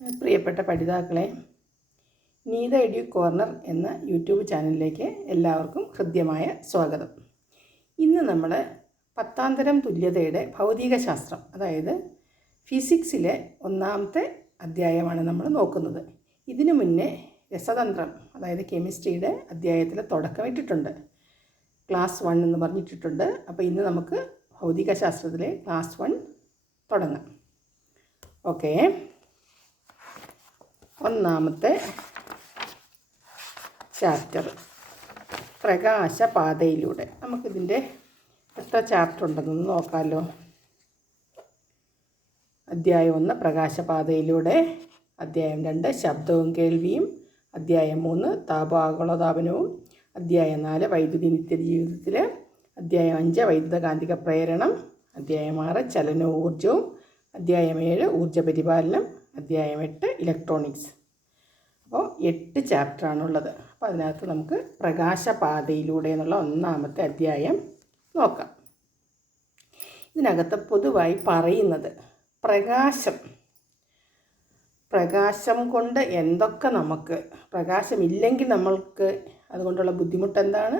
പ്രിയപ്പെട്ട പഠിതാക്കളെ, Neetha edu corner എന്ന യൂട്യൂബ് ചാനലിലേക്ക് എല്ലാവർക്കും ഹൃദ്യമായ സ്വാഗതം. ഇന്ന് നമ്മൾ 10ാം തരം തുല്യതയുടെ ഭൗതികശാസ്ത്രം, അതായത് ഫിസിക്സിലെ 1ാമത്തെ അധ്യായമാണ് നമ്മൾ നോക്കുന്നത്. ഇതിനു മുന്നേ രസതന്ത്രം, അതായത് കെമിസ്ട്രിയുടെ അധ്യായത്തിൽ തുടക്കമിട്ടിട്ടുണ്ട്. ക്ലാസ് 1 എന്ന് പറഞ്ഞിട്ടിട്ടുണ്ട്. അപ്പോൾ ഇന്ന് നമുക്ക് ഭൗതികശാസ്ത്രത്തിലെ ക്ലാസ് 1 തുടങ്ങാം. ഓക്കേ, 1ാമത്തെ ചാപ്റ്റർ പ്രകാശപാതയിലൂടെ. നമുക്കിതിൻ്റെ എത്ര ചാപ്റ്റർ ഉണ്ടെന്നൊന്ന് നോക്കാമല്ലോ. അധ്യായം 1 പ്രകാശപാതയിലൂടെ, അധ്യായം 2 ശബ്ദവും കേൾവിയും, അധ്യായം 3 താപാഗോളതാപനവും, അധ്യായം 4 വൈദ്യുതി നിത്യജീവിതത്തിൽ, അധ്യായം 5 വൈദ്യുതകാന്തിക പ്രേരണം, അധ്യായം 6 ചലനവും ഊർജവും, അധ്യായം 7 ഊർജ പരിപാലനം, അധ്യായം 8 ഇലക്ട്രോണിക്സ്. അപ്പോൾ 8 ചാപ്റ്ററാണുള്ളത്. അപ്പോൾ അതിനകത്ത് നമുക്ക് പ്രകാശപാതയിലൂടെ എന്നുള്ള 1ാമത്തെ അധ്യായം നോക്കാം. ഇതിനകത്ത് പൊതുവായി പറയുന്നത് പ്രകാശം കൊണ്ട് എന്തൊക്കെ നമുക്ക്, പ്രകാശമില്ലെങ്കിൽ നമ്മൾക്ക് അതുകൊണ്ടുള്ള ബുദ്ധിമുട്ട് എന്താണ്,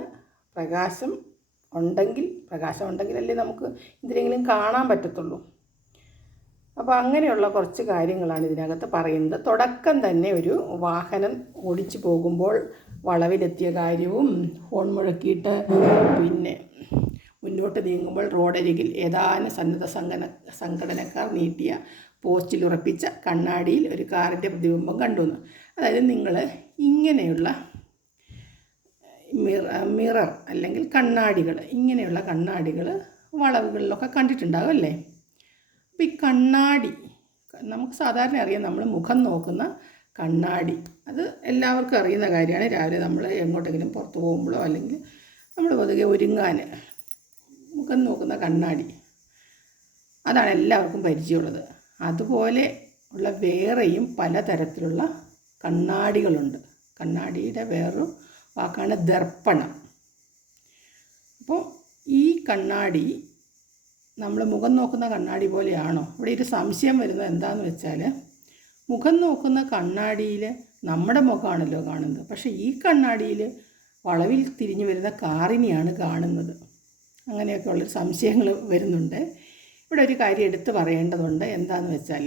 പ്രകാശം ഉണ്ടെങ്കിലല്ലേ നമുക്ക് എന്തിനെങ്കിലും കാണാൻ പറ്റത്തുള്ളൂ. അപ്പോൾ അങ്ങനെയുള്ള കുറച്ച് കാര്യങ്ങളാണ് ഇതിനകത്ത് പറയുന്നത്. തുടക്കം തന്നെ ഒരു വാഹനം ഓടിച്ചു പോകുമ്പോൾ വളവിലെത്തിയ കാര്യവും, ഹോൺ മുഴക്കിയിട്ട് പിന്നെ മുന്നോട്ട് നീങ്ങുമ്പോൾ റോഡരികിൽ ഏതാനും സന്നദ്ധ സംഘടനക്കാർ നീട്ടിയ പോസ്റ്റിൽ ഉറപ്പിച്ച കണ്ണാടിയിൽ ഒരു കാറിൻ്റെ പ്രതിബിംബം കണ്ടുവന്നു. അതായത് നിങ്ങൾ ഇങ്ങനെയുള്ള മിറർ അല്ലെങ്കിൽ കണ്ണാടികൾ, ഇങ്ങനെയുള്ള കണ്ണാടികൾ വളവുകളിലൊക്കെ കണ്ടിട്ടുണ്ടാകും അല്ലേ. അപ്പോൾ ഈ കണ്ണാടി നമുക്ക് സാധാരണ അറിയാം, നമ്മൾ മുഖം നോക്കുന്ന കണ്ണാടി, അത് എല്ലാവർക്കും അറിയുന്ന കാര്യമാണ്. രാവിലെ നമ്മൾ എങ്ങോട്ടെങ്കിലും പുറത്ത് പോകുമ്പോഴോ അല്ലെങ്കിൽ നമ്മൾ പൊതുവെ ഒരുങ്ങാൻ മുഖം നോക്കുന്ന കണ്ണാടി, അതാണ് എല്ലാവർക്കും പരിചയമുള്ളത്. അതുപോലെ ഉള്ള വേറെയും പലതരത്തിലുള്ള കണ്ണാടികളുണ്ട്. കണ്ണാടിയുടെ വേറൊരു വാക്കാണ് ദർപ്പണം. അപ്പോൾ ഈ കണ്ണാടി നമ്മൾ മുഖം നോക്കുന്ന കണ്ണാടി പോലെയാണോ? ഇവിടെ ഒരു സംശയം വരുന്നത് എന്താണെന്ന് വെച്ചാൽ, മുഖം നോക്കുന്ന കണ്ണാടിയിൽ നമ്മുടെ മുഖമാണല്ലോ കാണുന്നത്, പക്ഷേ ഈ കണ്ണാടിയിൽ വളവിൽ തിരിഞ്ഞു വരുന്ന കാറിനെയാണ് കാണുന്നത്. അങ്ങനെയൊക്കെ ഉള്ളൊരു സംശയങ്ങൾ വരുന്നുണ്ട്. ഇവിടെ ഒരു കാര്യം എടുത്ത് പറയേണ്ടതുണ്ട്. എന്താണെന്ന് വെച്ചാൽ,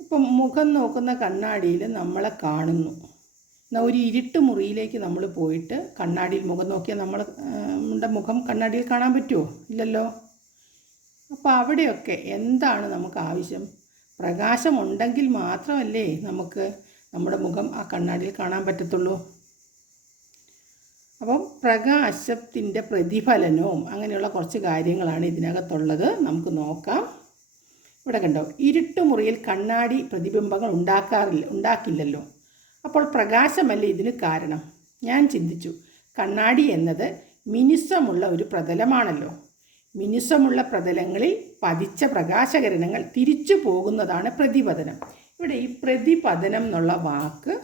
ഇപ്പം മുഖം നോക്കുന്ന കണ്ണാടിയിൽ നമ്മളെ കാണുന്നു. എന്നാൽ ഒരു ഇരുട്ട് മുറിയിലേക്ക് നമ്മൾ പോയിട്ട് കണ്ണാടിയിൽ മുഖം നോക്കിയാൽ നമ്മുടെ മുഖം കണ്ണാടിയിൽ കാണാൻ പറ്റുമോ? ഇല്ലല്ലോ. അപ്പോൾ അവിടെയൊക്കെ എന്താണ് നമുക്ക് ആവശ്യം? പ്രകാശമുണ്ടെങ്കിൽ മാത്രമല്ലേ നമുക്ക് നമ്മുടെ മുഖം ആ കണ്ണാടിയിൽ കാണാൻ പറ്റത്തുള്ളൂ. അപ്പം പ്രകാശത്തിൻ്റെ പ്രതിഫലനവും അങ്ങനെയുള്ള കുറച്ച് കാര്യങ്ങളാണ് ഇതിനകത്തുള്ളത്. നമുക്ക് നോക്കാം. ഇവിടെ കണ്ടോ, ഇരുട്ട് മുറിയിൽ കണ്ണാടി പ്രതിബിംബങ്ങൾ ഉണ്ടാക്കില്ലല്ലോ. അപ്പോൾ പ്രകാശമല്ലേ ഇതിന് കാരണം? ഞാൻ ചിന്തിച്ചു, കണ്ണാടി എന്നത് മിനുസമുള്ള ഒരു പ്രതലമാണല്ലോ. മിനുസമുള്ള പ്രതലങ്ങളിൽ പതിച്ച പ്രകാശകിരണങ്ങൾ തിരിച്ചു പോകുന്നതാണ് പ്രതിപതനം. ഇവിടെ ഈ പ്രതിപതനം എന്നുള്ള വാക്ക്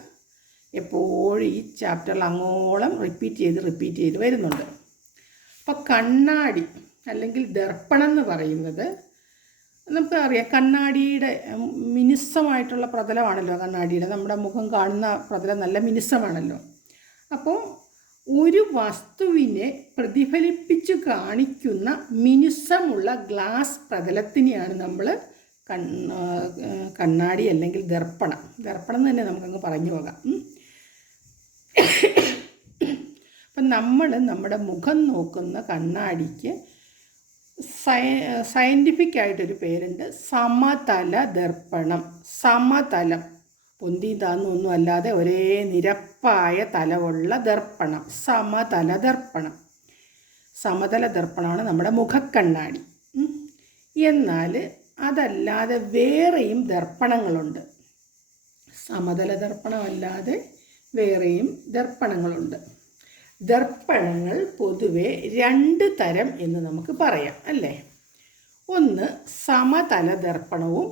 എപ്പോഴും ഈ ചാപ്റ്ററിൽ അങ്ങോളം റിപ്പീറ്റ് ചെയ്ത് വരുന്നുണ്ട്. അപ്പോൾ കണ്ണാടി അല്ലെങ്കിൽ ദർപ്പണം എന്ന് പറയുന്നത് നമുക്കറിയാം, കണ്ണാടിയുടെ മിനുസമായിട്ടുള്ള പ്രതലമാണല്ലോ കണ്ണാടിയുടെ. നമ്മുടെ മുഖം കാണുന്ന പ്രതലം നല്ല മിനുസമാണല്ലോ. അപ്പോൾ ഒരു വസ്തുവിനെ പ്രതിഫലിപ്പിച്ചു കാണിക്കുന്ന മിനുസമുള്ള ഗ്ലാസ് പ്രതലത്തിനെയാണ് നമ്മൾ കണ്ണാടി അല്ലെങ്കിൽ ദർപ്പണം എന്ന് തന്നെ നമുക്കങ്ങ് പറഞ്ഞു പോകാം. അപ്പം നമ്മൾ നമ്മുടെ മുഖം നോക്കുന്ന കണ്ണാടിക്ക് സയൻറ്റിഫിക്കായിട്ടൊരു പേരുണ്ട്, സമതല ദർപ്പണം. സമതലം, പൊന്തി താന്നൊന്നും അല്ലാതെ ഒരേ നിരപ്പായ തലമുള്ള ദർപ്പണം, സമതല ദർപ്പണം. സമതല ദർപ്പണമാണ് നമ്മുടെ മുഖക്കണ്ണാടി. എന്നാൽ അതല്ലാതെ വേറെയും ദർപ്പണങ്ങളുണ്ട്. സമതല ദർപ്പണമല്ലാതെ വേറെയും ദർപ്പണങ്ങളുണ്ട്. ദർപ്പണങ്ങൾ പൊതുവെ 2 തരം എന്ന് നമുക്ക് പറയാം അല്ലേ. ഒന്ന് സമതല ദർപ്പണവും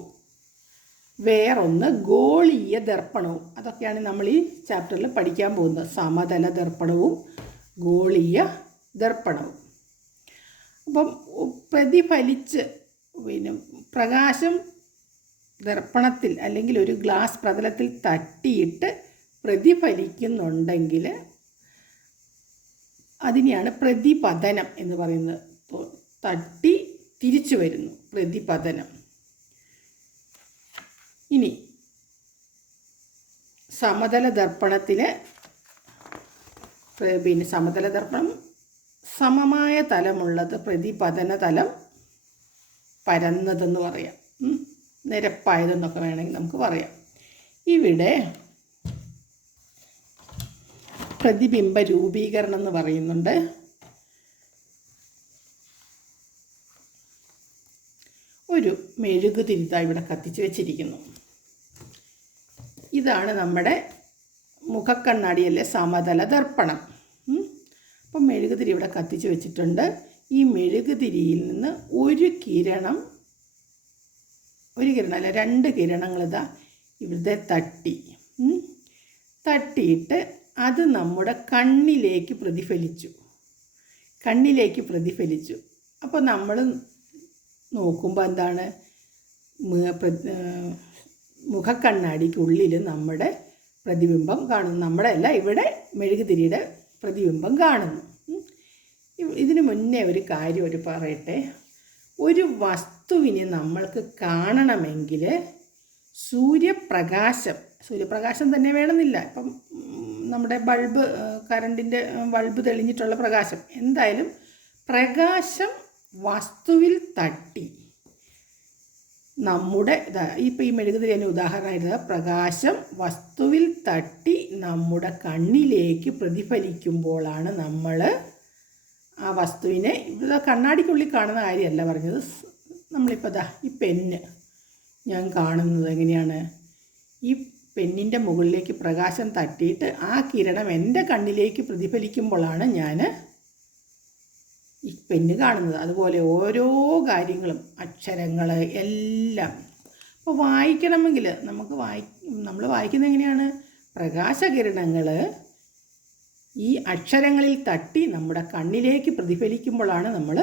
വേറൊന്ന് ഗോളീയ ദർപ്പണവും. അതൊക്കെയാണ് നമ്മൾ ഈ ചാപ്റ്ററിൽ പഠിക്കാൻ പോകുന്നത്. സമതല ദർപ്പണവും ഗോളീയ ദർപ്പണവും. അപ്പം പ്രതിഫലിച്ച് പ്രകാശം ദർപ്പണത്തിൽ അല്ലെങ്കിൽ ഒരു ഗ്ലാസ് പ്രതലത്തിൽ തട്ടിയിട്ട് പ്രതിഫലിക്കുന്നുണ്ടെങ്കിൽ അതിനെയാണ് പ്രതിപതനം എന്ന് പറയുന്നത്. തട്ടി തിരിച്ചു വരുന്നു, പ്രതിപതനം. ഇനി സമതല ദർപ്പണത്തിന് സമതല ദർപ്പണം സമമായ തലമുള്ളത്, പ്രതിപതന തലം പരന്നതെന്ന് പറയാം, നിരപ്പായതെന്നൊക്കെ വേണമെങ്കിൽ നമുക്ക് പറയാം. ഇവിടെ പ്രതിബിംബ രൂപീകരണം എന്ന് പറയുന്നുണ്ട്. ഒരു മെഴുകുതിരി ഇവിടെ കത്തിച്ച് വെച്ചിരിക്കുന്നു. ഇതാണ് നമ്മുടെ മുഖക്കണ്ണാടിയല്ലേ സമതല ദർപ്പണം. അപ്പം മെഴുകുതിരി ഇവിടെ കത്തിച്ച് വെച്ചിട്ടുണ്ട്. ഈ മെഴുകുതിരിയിൽ നിന്ന് ഒരു കിരണമല്ല, 2 കിരണങ്ങൾ ഇവിടെ തട്ടിയിട്ട് അത് നമ്മുടെ കണ്ണിലേക്ക് പ്രതിഫലിച്ചു. അപ്പോൾ നമ്മൾ നോക്കുമ്പോൾ എന്താണ്, മുഖക്കണ്ണാടിക്കുള്ളിൽ നമ്മുടെ പ്രതിബിംബം കാണുന്നു. നമ്മുടെ അല്ല, ഇവിടെ മെഴുകുതിരിയുടെ പ്രതിബിംബം കാണുന്നു. ഇതിനു മുന്നേ ഒരു കാര്യം പറയട്ടെ. ഒരു വസ്തുവിനെ നമ്മൾക്ക് കാണണമെങ്കിൽ സൂര്യപ്രകാശം തന്നെ വേണമെന്നില്ല. ഇപ്പം നമ്മുടെ കറണ്ടിൻ്റെ ബൾബ് തെളിഞ്ഞിട്ടുള്ള പ്രകാശം, എന്തായാലും പ്രകാശം വസ്തുവിൽ തട്ടി നമ്മുടെ ഇപ്പോൾ ഈ മെഴുകുതിരി തന്നെ ഉദാഹരണമായിട്ട്, പ്രകാശം വസ്തുവിൽ തട്ടി നമ്മുടെ കണ്ണിലേക്ക് പ്രതിഫലിക്കുമ്പോഴാണ് നമ്മൾ ആ വസ്തുവിനെ, ഇവിടെ കണ്ണാടിക്കുള്ളിൽ കാണുന്ന കാര്യമല്ല പറഞ്ഞത്. നമ്മളിപ്പോൾ ഈ പെന്ന് ഞാൻ കാണുന്നത് എങ്ങനെയാണ്, ഈ പെന്നിൻ്റെ മുകളിലേക്ക് പ്രകാശം തട്ടിയിട്ട് ആ കിരണം എൻ്റെ കണ്ണിലേക്ക് പ്രതിഫലിക്കുമ്പോഴാണ് ഞാൻ ഈ പെന്ന് കാണുന്നത്. അതുപോലെ ഓരോ കാര്യങ്ങളും, അക്ഷരങ്ങൾ എല്ലാം. അപ്പോൾ വായിക്കണമെങ്കിൽ നമ്മൾ വായിക്കുന്നത് എങ്ങനെയാണ്, പ്രകാശകിരണങ്ങൾ ഈ അക്ഷരങ്ങളിൽ തട്ടി നമ്മുടെ കണ്ണിലേക്ക് പ്രതിഫലിക്കുമ്പോഴാണ് നമ്മൾ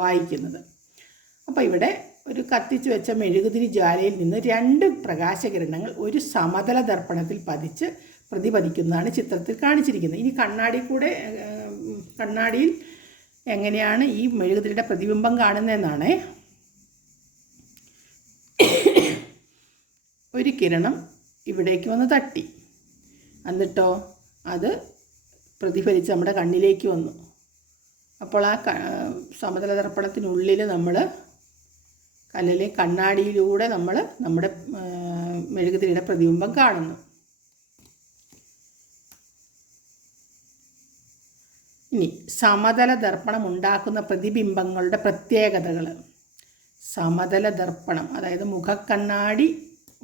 വായിക്കുന്നത്. അപ്പോൾ ഇവിടെ ഒരു കത്തിച്ച് വെച്ച മെഴുകുതിരി ജ്വാലയിൽ നിന്ന് 2 പ്രകാശകിരണങ്ങൾ ഒരു സമതല ദർപ്പണത്തിൽ പതിച്ച് പ്രതിപദിക്കുന്നതാണ് ചിത്രത്തിൽ കാണിച്ചിരിക്കുന്നത്. ഇനി കണ്ണാടിയിൽ എങ്ങനെയാണ് ഈ മെഴുകുതിരിയുടെ പ്രതിബിംബം കാണുന്നതെന്നാണ്. ഒരു കിരണം ഇവിടേക്ക് വന്ന് തട്ടി, എന്നിട്ടോ അത് പ്രതിഫലിച്ച് നമ്മുടെ കണ്ണിലേക്ക് വന്നു. അപ്പോൾ ആ സമതല ദർപ്പണത്തിനുള്ളിൽ നമ്മൾ കണ്ണാടിയിലൂടെ നമ്മൾ നമ്മുടെ മെഴുകുതിരിയുടെ പ്രതിബിംബം കാണുന്നു. ഇനി സമതല ദർപ്പണം ഉണ്ടാക്കുന്ന പ്രതിബിംബങ്ങളുടെ പ്രത്യേകതകൾ. സമതല ദർപ്പണം, അതായത് മുഖക്കണ്ണാടി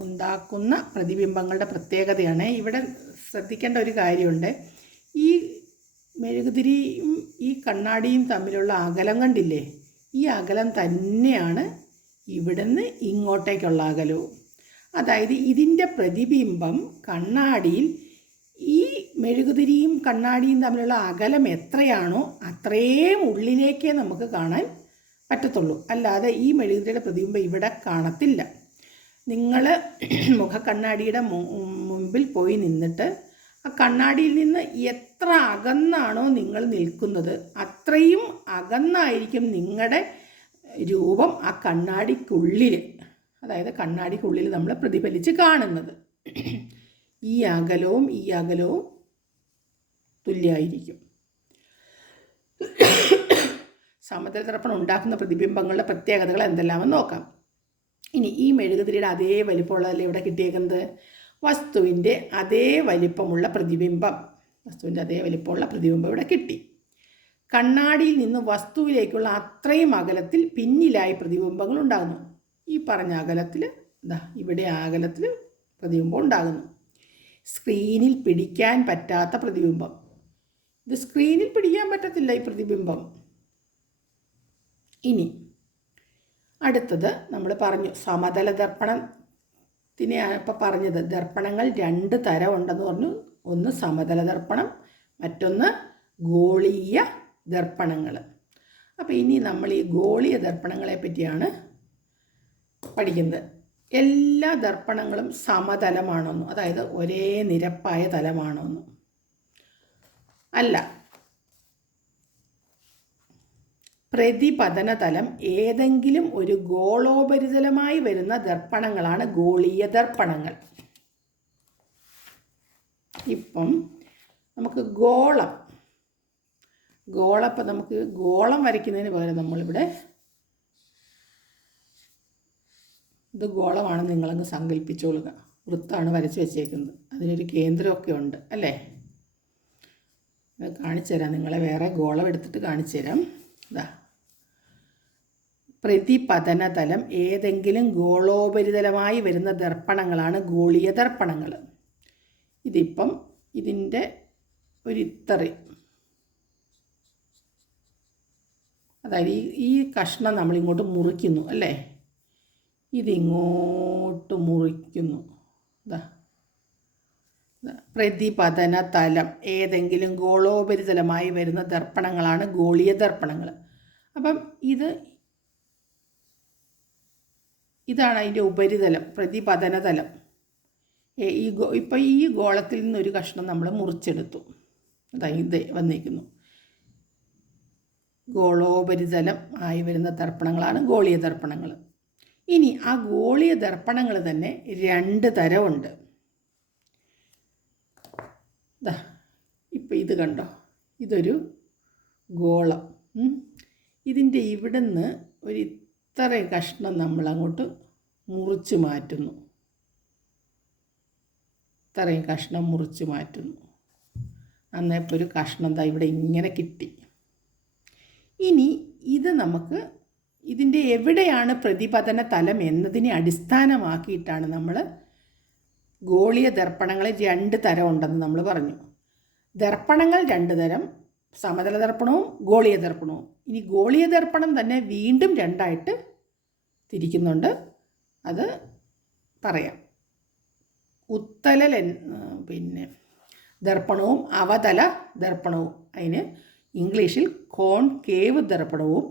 ഉണ്ടാക്കുന്ന പ്രതിബിംബങ്ങളുടെ പ്രത്യേകതയാണ്. ഇവിടെ ശ്രദ്ധിക്കേണ്ട ഒരു കാര്യമുണ്ട്. ഈ മെഴുകുതിരിയും ഈ കണ്ണാടിയും തമ്മിലുള്ള അകലം കണ്ടില്ലേ, ഈ അകലം തന്നെയാണ് ഇവിടുന്ന് ഇങ്ങോട്ടേക്കുള്ള അകലവും. അതായത് ഇതിൻ്റെ പ്രതിബിംബം കണ്ണാടിയിൽ ഈ മെഴുകുതിരിയും കണ്ണാടിയും തമ്മിലുള്ള അകലം എത്രയാണോ അത്രയും ഉള്ളിലേക്കേ നമുക്ക് കാണാൻ പറ്റത്തുള്ളൂ. അല്ലാതെ ഈ മെഴുകുതിരിയുടെ പ്രതിബിംബം ഇവിടെ കാണത്തില്ല. നിങ്ങൾ മുഖക്കണ്ണാടിയുടെ മുമ്പിൽ പോയി നിന്നിട്ട് ആ കണ്ണാടിയിൽ നിന്ന് എത്ര അകന്നാണോ നിങ്ങൾ നിൽക്കുന്നത് അത്രയും അകന്നായിരിക്കും നിങ്ങളുടെ രൂപം ആ കണ്ണാടിക്കുള്ളിൽ, അതായത് കണ്ണാടിക്കുള്ളിൽ നമ്മൾ പ്രതിഫലിച്ച് കാണുന്നത്. ഈ അകലവും തുല്യമായിരിക്കും. സമതല ദർപ്പണം ഉണ്ടാക്കുന്ന പ്രതിബിംബങ്ങളുടെ പ്രത്യേകതകൾ എന്തെല്ലാമെന്ന് നോക്കാം. ഇനി ഈ മെഴുകുതിരിയുടെ അതേ വലിപ്പമുള്ളതല്ലേ ഇവിടെ കിട്ടിയേക്കുന്നത്. വസ്തുവിൻ്റെ അതേ വലിപ്പമുള്ള പ്രതിബിംബം ഇവിടെ കിട്ടി. കണ്ണാടിയിൽ നിന്ന് വസ്തുവിലേക്കുള്ള അത്രയും അകലത്തിൽ പിന്നിലായി പ്രതിബിംബങ്ങൾ ഉണ്ടാകുന്നു. ഈ പറഞ്ഞ അകലത്തിൽ ഇവിടെ അകലത്തിൽ പ്രതിബിംബം ഉണ്ടാകുന്നു. സ്ക്രീനിൽ പിടിക്കാൻ പറ്റാത്ത പ്രതിബിംബം. ഇത് സ്ക്രീനിൽ പിടിക്കാൻ പറ്റത്തില്ല ഈ പ്രതിബിംബം. ഇനി അടുത്തത് നമ്മൾ പറഞ്ഞു സമതല ദർപ്പണത്തിനെയാണ് ഇപ്പോൾ പറഞ്ഞത്. ദർപ്പണങ്ങൾ 2 തരം ഉണ്ടെന്ന് പറഞ്ഞു. ഒന്ന് സമതല ദർപ്പണം, മറ്റൊന്ന് ഗോളീയ ദർപ്പണങ്ങൾ. അപ്പോൾ ഇനി നമ്മൾ ഈ ഗോളീയ ദർപ്പണങ്ങളെ പറ്റിയാണ് പഠിക്കുന്നത്. എല്ലാ ദർപ്പണങ്ങളും സമതലമാണോന്നും, അതായത് ഒരേ നിരപ്പായ തലമാണോന്നും. അല്ല, പ്രതിപതന തലം ഏതെങ്കിലും ഒരു ഗോളോപരിതലമായി വരുന്ന ദർപ്പണങ്ങളാണ് ഗോളീയ ദർപ്പണങ്ങൾ. ഇപ്പം നമുക്ക് ഇപ്പം നമുക്ക് ഗോളം വരയ്ക്കുന്നതിന് പകരം നമ്മളിവിടെ ഇത് ഗോളമാണെന്ന് നിങ്ങളങ്ങ് സങ്കല്പിച്ചോളുക. വൃത്തമാണ് വരച്ച് വെച്ചേക്കുന്നത്, അതിനൊരു കേന്ദ്രമൊക്കെ ഉണ്ട് അല്ലേ. കാണിച്ചു തരാം, നിങ്ങളെ വേറെ ഗോളം എടുത്തിട്ട് കാണിച്ചു തരാം. ഇതാ, പ്രതിപതന തലം ഏതെങ്കിലും ഗോളോപരിതലമായി വരുന്ന ദർപ്പണങ്ങളാണ് ഗോളീയ ദർപ്പണങ്ങൾ. ഇതിപ്പം ഇതിൻ്റെ ഒരിത്തറി, അതായത് ഈ കഷ്ണം നമ്മളിങ്ങോട്ട് മുറിക്കുന്നു അല്ലേ, ഇതിങ്ങോട്ട് മുറിക്കുന്നു. ഇതാ, പ്രതിപതന തലം ഏതെങ്കിലും ഗോളോപരിതലമായി വരുന്ന ദർപ്പണങ്ങളാണ് ഗോളീയ ദർപ്പണങ്ങൾ. അപ്പം ഇതാണ് അതിൻ്റെ ഉപരിതലം, പ്രതിപതന തലം. ഇപ്പം ഈ ഗോളത്തിൽ നിന്നൊരു കഷ്ണം നമ്മൾ മുറിച്ചെടുത്തു. ഇത് വന്നിരിക്കുന്നു. ഗോളോപരിതലം ആയി വരുന്ന ദർപ്പണങ്ങളാണ് ഗോളീയ ദർപ്പണങ്ങൾ. ഇനി ആ ഗോളീയ ദർപ്പണങ്ങൾ തന്നെ 2 തരമുണ്ട്. ഇപ്പം ഇത് കണ്ടോ, ഇതൊരു ഗോളം. ഇതിൻ്റെ ഇവിടുന്ന് ഒരു ഇത്രയും കഷ്ണം നമ്മളങ്ങോട്ട് മുറിച്ച് മാറ്റുന്നു. ഇത്രയും കഷ്ണം മുറിച്ച് മാറ്റുന്നു. അന്നേപ്പോൾ ഒരു കഷ്ണം ദാ ഇവിടെ ഇങ്ങനെ കിട്ടി. ഇനി ഇത് നമുക്ക് ഇതിൻ്റെ എവിടെയാണ് പ്രതിപതന തലം എന്നതിനെ അടിസ്ഥാനമാക്കിയിട്ടാണ് നമ്മൾ ഗോളീയ ദർപ്പണങ്ങൾ 2 തരം ഉണ്ടെന്ന് നമ്മൾ പറഞ്ഞു. ദർപ്പണങ്ങൾ 2 തരം, സമതല ദർപ്പണവും ഗോളീയ ദർപ്പണവും. ഇനി ഗോളീയ ദർപ്പണം തന്നെ വീണ്ടും 2ആയിട്ട് തിരിക്കുന്നുണ്ട്, അത് പറയാം. ഉത്തല ദർപ്പണവും അവതല ദർപ്പണവും. അതിന് ഇംഗ്ലീഷിൽ കോൺകേവ് ദർപ്പണവും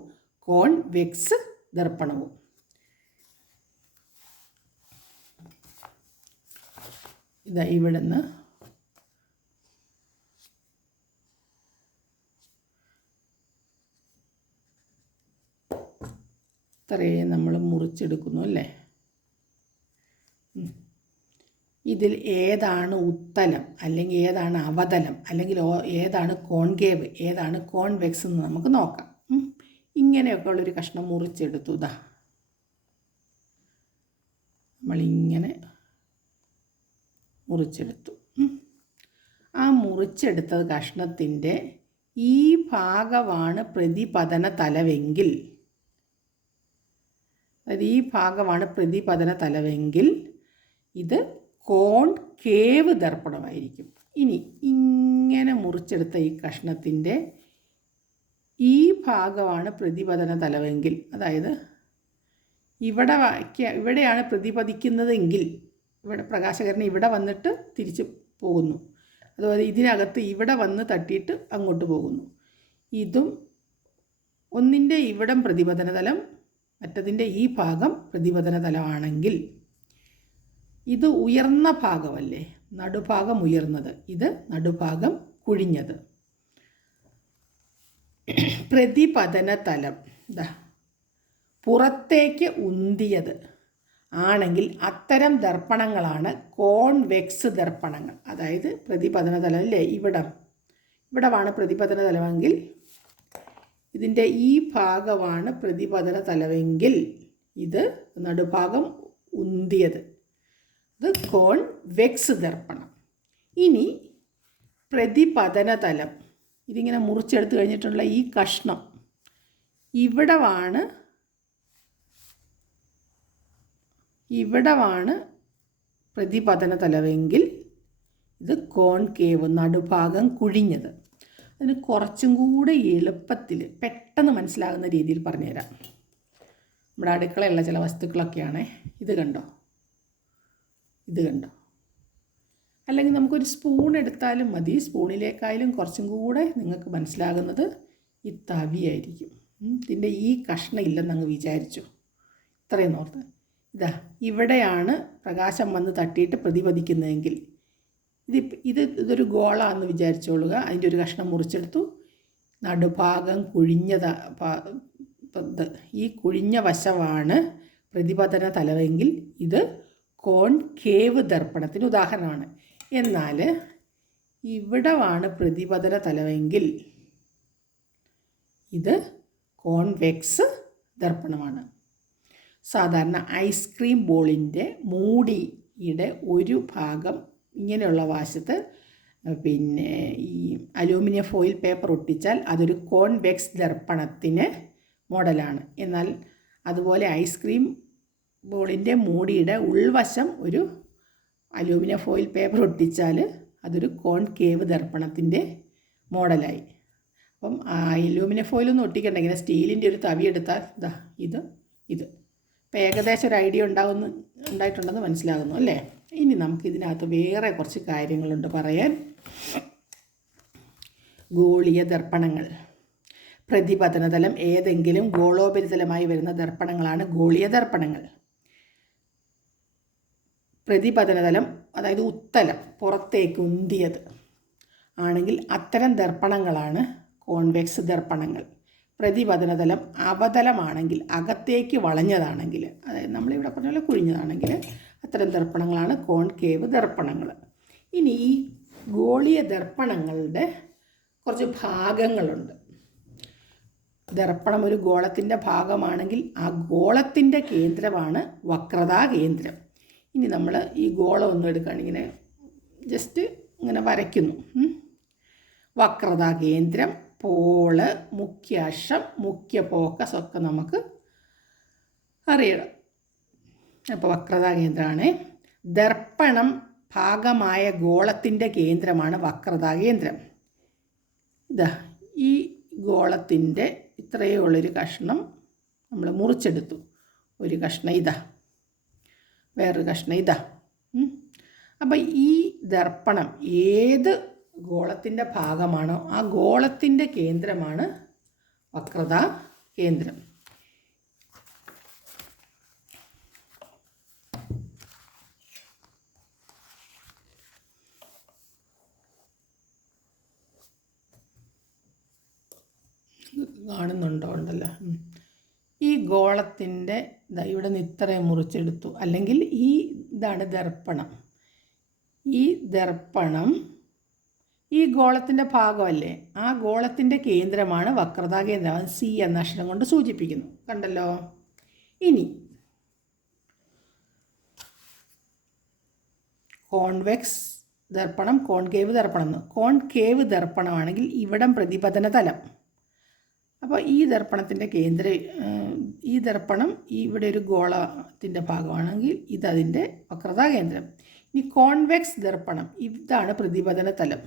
കോൺവെക്സ് ദർപ്പണവും. ഇതാ ഇവിടുന്ന് ഇത്രയും നമ്മൾ മുറിച്ചെടുക്കുന്നു അല്ലേ. ഇതിൽ ഏതാണ് ഉത്തലം, അല്ലെങ്കിൽ ഏതാണ് അവതലം, അല്ലെങ്കിൽ ഏതാണ് കോൺകേവ്, ഏതാണ് കോൺവെക്സ് എന്ന് നമുക്ക് നോക്കാം. ഇങ്ങനെയൊക്കെ ഉള്ളൊരു കഷ്ണം മുറിച്ചെടുത്തു. ഇതാ നമ്മളിങ്ങനെ മുറിച്ചെടുത്തു. ആ മുറിച്ചെടുത്ത കഷ്ണത്തിൻ്റെ ഈ ഭാഗമാണ് പ്രതിപതന തലമെങ്കിൽ, അതായത് ഈ ഭാഗമാണ് പ്രതിപതന തലമെങ്കിൽ ഇത് കോൺകേവ് ദർപ്പണമായിരിക്കും. ഇനി ഇങ്ങനെ മുറിച്ചെടുത്ത ഈ കഷ്ണത്തിൻ്റെ ഈ ഭാഗമാണ് പ്രതിപതന തലമെങ്കിൽ, അതായത് ഇവിടെയാണ് പ്രതിപദിക്കുന്നതെങ്കിൽ, ഇവിടെ പ്രകാശകിരണം ഇവിടെ വന്നിട്ട് തിരിച്ച് പോകുന്നു, അതുപോലെ ഇതിനകത്ത് ഇവിടെ വന്ന് തട്ടിയിട്ട് അങ്ങോട്ട് പോകുന്നു. ഇതും ഒന്നിൻ്റെ ഇവിടം പ്രതിപതന തലം, മറ്റതിൻ്റെ ഈ ഭാഗം പ്രതിപതന തലമാണെങ്കിൽ ഇത് ഉയർന്ന ഭാഗമല്ലേ, നടുഭാഗം ഉയർന്നത്, ഇത് നടുഭാഗം കുഴിഞ്ഞത്. പ്രതിപതന തലം പുറത്തേക്ക് ഉന്തിയത് ആണെങ്കിൽ അത്തരം ദർപ്പണങ്ങളാണ് കോൺവെക്സ് ദർപ്പണങ്ങൾ. അതായത് പ്രതിപതന തലം അല്ലേ, ഇവിടമാണ് പ്രതിപതന തലമെങ്കിൽ ഇതിൻ്റെ ഈ ഭാഗമാണ് പ്രതിപതന തലമെങ്കിൽ ഇത് നടുഭാഗം ഉന്തിയത്, ഇത് കോൺവെക്സ് ദർപ്പണം. ഇനി പ്രതിപതന തലം, ഇതിങ്ങനെ മുറിച്ചെടുത്ത് കഴിഞ്ഞിട്ടുള്ള ഈ കഷ്ണം ഇവിടമാണ് പ്രതിപതന തലമെങ്കിൽ ഇത് കോൺകേവ്, നടുഭാഗം കുഴിഞ്ഞത്. അതിന് കുറച്ചും കൂടെ എളുപ്പത്തിൽ പെട്ടെന്ന് മനസ്സിലാകുന്ന രീതിയിൽ പറഞ്ഞുതരാം. നമ്മുടെ അടുക്കളയുള്ള ചില വസ്തുക്കളൊക്കെയാണേ. ഇത് കണ്ടോ, അല്ലെങ്കിൽ നമുക്കൊരു സ്പൂൺ എടുത്താലും മതി. സ്പൂണിലേക്കായാലും കുറച്ചും കൂടെ നിങ്ങൾക്ക് മനസ്സിലാകുന്നത് ഈ തവിയായിരിക്കും. ഇതിൻ്റെ ഈ കഷ്ണം ഇല്ലെന്നങ്ങ് വിചാരിച്ചു, ഇത്രയും ഓർത്ത്. ഇതാ ഇവിടെയാണ് പ്രകാശം വന്ന് തട്ടിയിട്ട് പ്രതിപദിക്കുന്നതെങ്കിൽ ഇതൊരു ഗോളാണെന്ന് വിചാരിച്ചോളുക. അതിൻ്റെ ഒരു കഷ്ണം മുറിച്ചെടുത്തു. നടുഭാഗം ഈ കുഴിഞ്ഞ വശമാണ് പ്രതിപതന തലമെങ്കിൽ ഇത് കോൺകേവ് ദർപ്പണത്തിന് ഉദാഹരണമാണ്. എന്നാൽ ഇവിടമാണ് പ്രതിപതന തലമെങ്കിൽ ഇത് കോൺവെക്സ് ദർപ്പണമാണ്. സാധാരണ ഐസ്ക്രീം ബോളിൻ്റെ മൂടിയുടെ ഒരു ഭാഗം ഇങ്ങനെയുള്ള വശത്ത് ഈ അലൂമിനിയം ഫോയിൽ പേപ്പർ ഒട്ടിച്ചാൽ അതൊരു കോൺവെക്സ് ദർപ്പണത്തിന് മോഡലാണ്. എന്നാൽ അതുപോലെ ഐസ്ക്രീം ബോളിൻ്റെ മൂടിയുടെ ഉൾവശം ഒരു അലൂമിനിയം ഫോയിൽ പേപ്പർ ഒട്ടിച്ചാൽ അതൊരു കോൺകേവ് ദർപ്പണത്തിൻ്റെ മോഡലായി. അപ്പം അലൂമിനിയം ഫോയിലൊന്നും ഒട്ടിക്കണ്ട, ഇങ്ങനെ സ്റ്റീലിൻ്റെ ഒരു തവി എടുത്താൽ ഇത് ഇപ്പം ഏകദേശം ഒരു ഐഡിയ ഉണ്ടായിട്ടുണ്ടെന്ന് മനസ്സിലാകുന്നു അല്ലേ? ഇനി നമുക്ക് ഇതിനകത്ത് വേറെ കുറച്ച് കാര്യങ്ങളുണ്ട് പറയാൻ. ഗോളീയ ദർപ്പണങ്ങൾ. പ്രതിപതനതലം ഏതെങ്കിലും ഗോളോപരിതലമായി വരുന്ന ദർപ്പണങ്ങളാണ് ഗോളീയ ദർപ്പണങ്ങൾ. പ്രതിപതനതലം അതായത് ഉത്തലം, പുറത്തേക്ക് ഉന്തിയത് ആണെങ്കിൽ അത്തരം ദർപ്പണങ്ങളാണ് കോൺവെക്സ് ദർപ്പണങ്ങൾ. പ്രതിപതനതലം അവതലമാണെങ്കിൽ, അകത്തേക്ക് വളഞ്ഞതാണെങ്കിൽ, അതായത് നമ്മളിവിടെ പറഞ്ഞ പോലെ കുഴിഞ്ഞതാണെങ്കിൽ അത്തരം ദർപ്പണങ്ങളാണ് കോൺകേവ് ദർപ്പണങ്ങൾ. ഇനി ഈ ഗോളീയ ദർപ്പണങ്ങളുടെ കുറച്ച് ഭാഗങ്ങളുണ്ട്. ദർപ്പണം ഒരു ഗോളത്തിൻ്റെ ഭാഗമാണെങ്കിൽ ആ ഗോളത്തിൻ്റെ കേന്ദ്രമാണ് വക്രതാ കേന്ദ്രം. ഇനി നമ്മൾ ഈ ഗോളം ഒന്നും എടുക്കുകയാണെങ്കിൽ ഇങ്ങനെ ജസ്റ്റ് ഇങ്ങനെ വരയ്ക്കുന്നു. വക്രതാ കേന്ദ്രം, പോള്, മുഖ്യ അക്ഷം, മുഖ്യ ഫോക്കസ് ഒക്കെ നമുക്ക് അറിയണം. അപ്പോൾ വക്രതാ കേന്ദ്രമാണ്. ദർപ്പണം ഭാഗമായ ഗോളത്തിൻ്റെ കേന്ദ്രമാണ് വക്രതാ കേന്ദ്രം. ഈ ഗോളത്തിൻ്റെ ഇത്രയേ ഉള്ളൊരു കഷ്ണം നമ്മൾ മുറിച്ചെടുത്തു. ഒരു കഷ്ണം വേറൊരു കഷ്ണം അപ്പം ഈ ദർപ്പണം ഏത് ഗോളത്തിൻ്റെ ഭാഗമാണോ ആ ഗോളത്തിൻ്റെ കേന്ദ്രമാണ് വക്രതാ കേന്ദ്രം. ഉണ്ടല്ലോ ഈ ഗോളത്തിൻ്റെ ഇവിടെ നിന്ന് ഇത്രയും മുറിച്ചെടുത്തു. അല്ലെങ്കിൽ ഇതാണ് ദർപ്പണം. ഈ ദർപ്പണം ഈ ഗോളത്തിൻ്റെ ഭാഗമല്ലേ, ആ ഗോളത്തിൻ്റെ കേന്ദ്രമാണ് വക്രതാ കേന്ദ്രം. അത് സി എന്ന അക്ഷരം കൊണ്ട് സൂചിപ്പിക്കുന്നു. കണ്ടല്ലോ. ഇനി കോൺവെക്സ് ദർപ്പണം, കോൺകേവ് ദർപ്പണം. കോൺകേവ് ദർപ്പണമാണെങ്കിൽ ഇവിടം പ്രതിപതന തലം. അപ്പോൾ ഈ ദർപ്പണത്തിൻ്റെ ഈ ദർപ്പണം ഇവിടെ ഒരു ഗോളത്തിൻ്റെ ഭാഗമാണെങ്കിൽ ഇതതിൻ്റെ വക്രതാ കേന്ദ്രം. ഇനി കോൺവെക്സ് ദർപ്പണം, ഇതാണ് പ്രതിപതന തലം.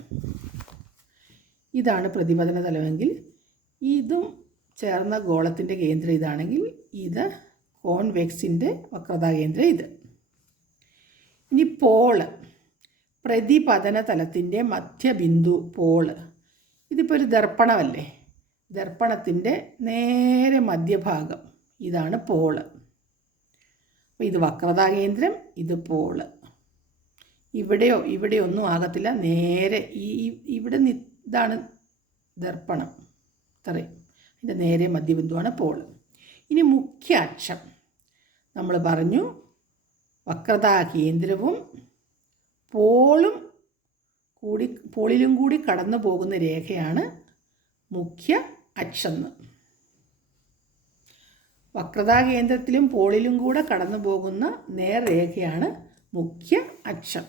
ഇതാണ് പ്രതിപതന തലമെങ്കിൽ ഇതും ചേർന്ന ഗോളത്തിൻ്റെ കേന്ദ്രം ഇതാണെങ്കിൽ ഇത് കോൺവെക്സിൻ്റെ വക്രതാ കേന്ദ്രം ഇത്. ഇനി പോള്, പ്രതിപതന തലത്തിൻ്റെ മധ്യബിന്ദു പോള്. ഇതിപ്പോൾ ഒരു ദർപ്പണമല്ലേ, ദർപ്പണത്തിൻ്റെ നേരെ മധ്യഭാഗം ഇതാണ് പോള്. അപ്പോൾ ഇത് വക്രതാ കേന്ദ്രം, ഇത് പോള്. ഇവിടെയോ ഒന്നും ആകത്തില്ല, നേരെ ഇവിടെ ഇതാണ് ദർപ്പണം, ഇത്രയും. ഇതിൻ്റെ നേരെ മധ്യബിന്ദുവാണ് പോള്. ഇനി മുഖ്യ അക്ഷം നമ്മൾ പറഞ്ഞു, വക്രതാ കേന്ദ്രവും പോളിലും കൂടി കടന്നു പോകുന്ന രേഖയാണ് മുഖ്യ അക്ഷം. വക്രതാ കേന്ദ്രത്തിലും പോളിലും കൂടെ കടന്നു പോകുന്ന നേർരേഖയാണ് മുഖ്യ അക്ഷം.